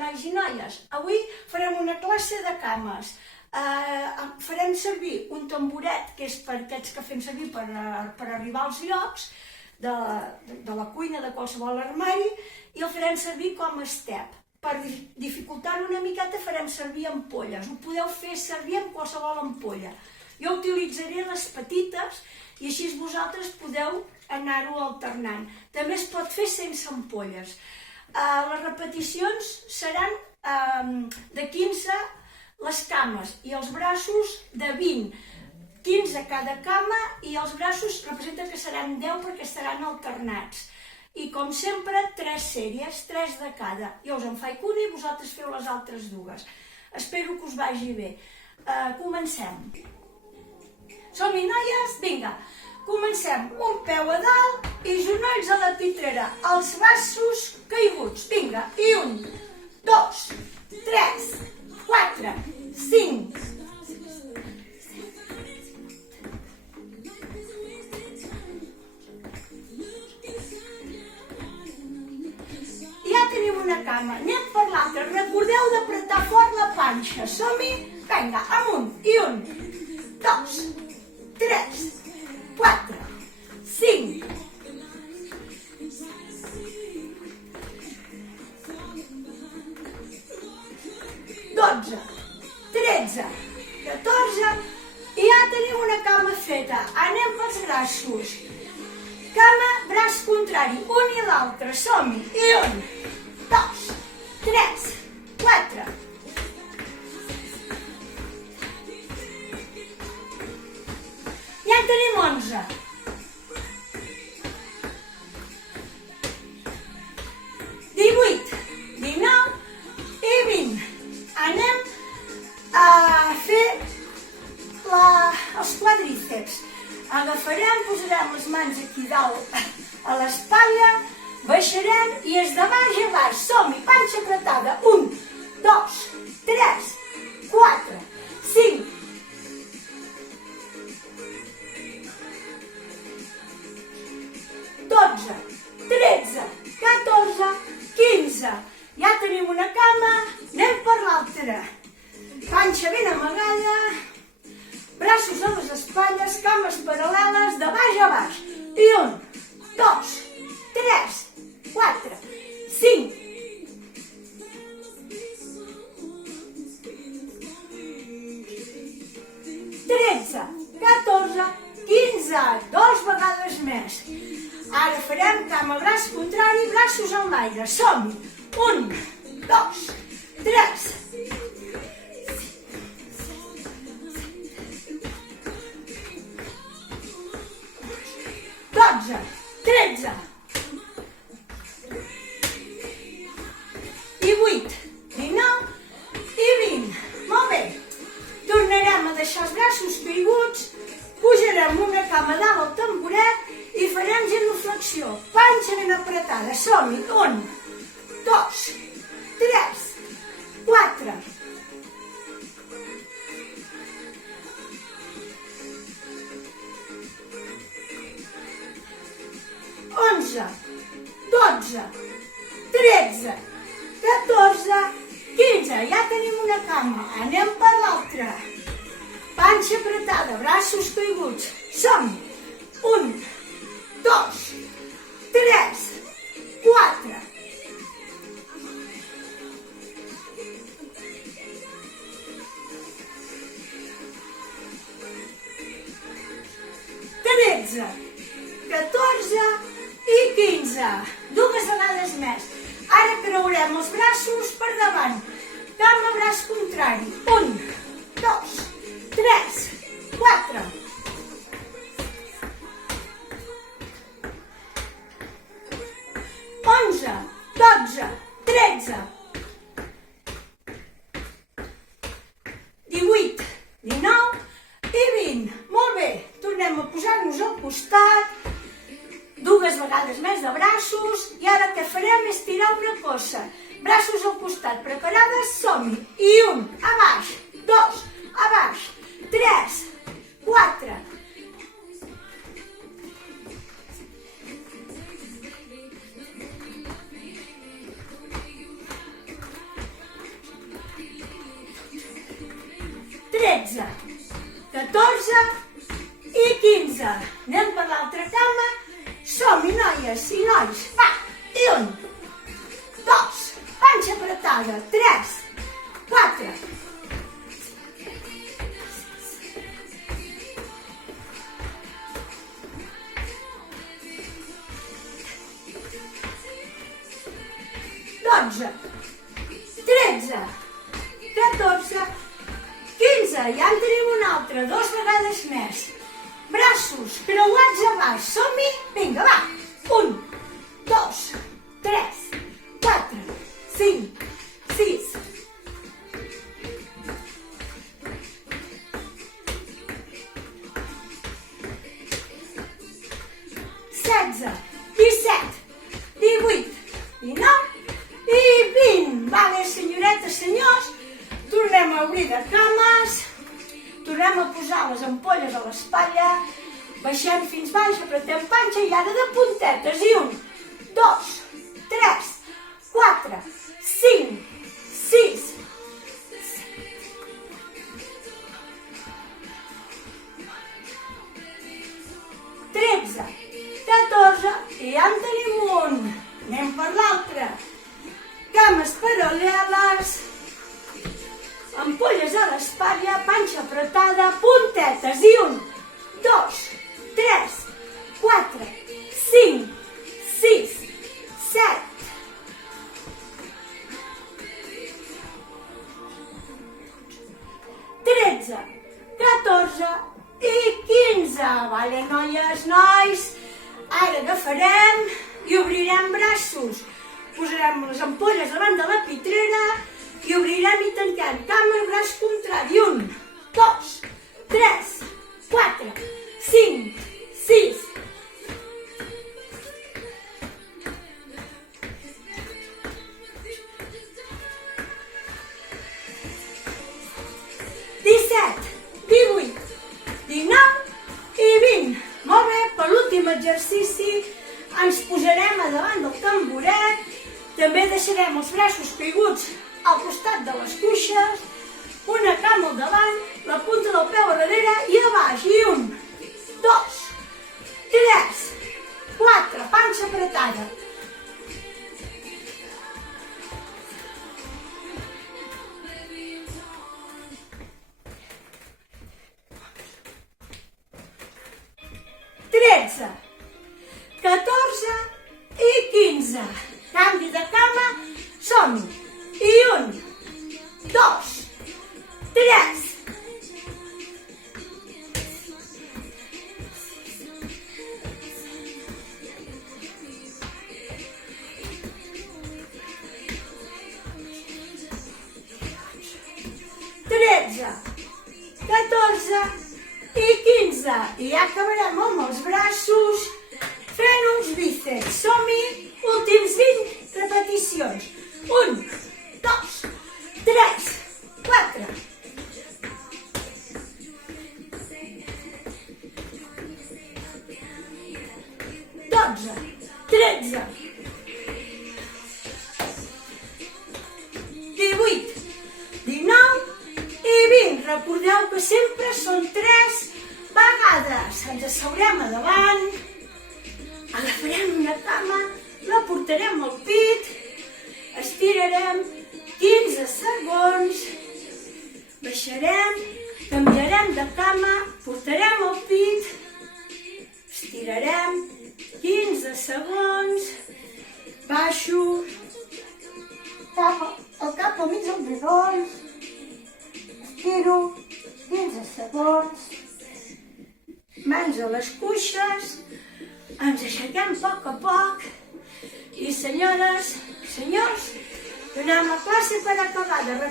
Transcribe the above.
nois i noies. Avui farem una classe de cames. Farem servir un tamboret, que és per aquests que fem servir per arribar als llocs de la cuina de qualsevol armari, i el farem servir com a step. Per dificultar-ho una miqueta farem servir ampolles. Ho podeu fer servir amb qualsevol ampolla. Jo utilitzaré les petites i així vosaltres podeu anar-ho alternant. També es pot fer sense ampolles. Les repeticions seran de 15 les cames i els braços de 20. 15 cada cama i els braços representa que seran 10 perquè estaran alternats. I com sempre, 3 sèries, 3 de cada. Jo us en faig una i vosaltres feu les altres dues. Espero que us vagi bé. Comencem. Som-hi, noies? Vinga. Comencem. Un peu a dalt i genolls a la pitrera. Els braços caiguts. Vinga. I 1, 2, 3, 4, 5. Ja tenim una cama. Anem per l'altra. Recordeu d'apretar fort la panxa. Som-hi? Vinga, amunt. I 1, 2, 3, 4, 5. Dotze, 13, 14 i ja tenim una cama feta. Anem pels braços. Cama, braç contrari, un i l'altre. Som-hi. I 1, 2, 3, 4. Ja en tenim 11. 18, 19 i 20. Anem a fer els quadríceps. Agafarem, posarem les mans aquí dalt a l'espatlla, baixarem i és de baix a baix. Som-hi, panxa apretada. 1, 2, 3, 4, 5. 12, 13, 14, 15. Ja tenim una cama, anem per l'altra. Panxa ben amagada, braços a les espatlles, cames paral·leles, de baix a baix. I 1, 2, 3, 4, 5. 13, 14, 15, 2 vegades més. Ara farem cama, braç contrari, braços en l'aire. Som-hi. 1, 2, 3. 12, 13. I 8, 19 i 20. Molt bé. Tornarem a deixar els braços caiguts, pujarem una cama dalt al tamboret i farem genuflexió. Panxa ben apretada. Som-hi. 1, 2, 3, 4. 11, 12, 13, 14, 15. Ja tenim una cama. Anem per l'altra. Panxa apretada, braços caiguts. Som-hi. 1, 2, 3, 4. 13, 14 i 15. Dues vegades més. Ara creurem els braços per davant. Cama, braç contrari. 1, 2, 3, 4. 11, 12, 13, 18, 19 i 20. Molt bé, tornem a posar-nos al costat, dues vegades més de braços, i ara què farem és tirar una cossa. Braços al costat, preparades, som-hi. I 1, a baix, 2, a baix, 3, 4. 5, apretada. 3, 4, 12, 13, 14, 15, ja en tenim un altre, 2 vegades més. Braços creuats a baix, som-hi? Vinga, va! 1, 2, 3, 4, 5, 6, 16, 17, 18, 19 i 20. Vale, senyoretes, senyors, tornem a obrir de cames, tornem a posar les ampolles a l'espatlla, baixem fins baix, apretem panxa i ara de puntetes. I 1, 2, 3, 4, 5, 6, 13, 14 i ja en tenim un. Anem per l'altre. Cames paral·leles, ampolles a l'espatlla, panxa apretada, puntetes. I 1, 2, 3, 4, 5, 6, 7, 13, 14 i 15. Vale, noies, nois? Ara agafarem i obrirem braços. Posarem les ampolles davant de la pitrera i obrirem i tanquem. Cama, braç contrari. 1, 2, 3, 4, 5, 6, 17, 18, 19 i 20. Molt bé, per l'últim exercici ens posarem a davant del tamboret, també deixarem els braços caiguts al costat de les cuixes, una cama al davant, la punta del peu a darrere i a baix. I 1, 2, 3, 4, panxa apretada. Tretze, 14 i 15. Canvi de cama, som-hi. I 1, 2, 3, 13, 14 i 15. I ja acabarem amb els braços fent uns bíceps. Som-hi, últims 20 repeticions. 1, 2, 3, 4, 12, 13, 18, 19 i 20. Recordeu que sempre són 3 vegades. Ens asseurem a davant, agafarem una cama, la portarem al pit, estirarem 15 segons, baixarem, canviarem de cama, portarem al pit, estirarem 15 segons, baixo, el cap al mig dels genolls, estiro 15 segons, mans a les cuixes, ens aixequem a poc i senyores, senyors, donem la classe per acabada.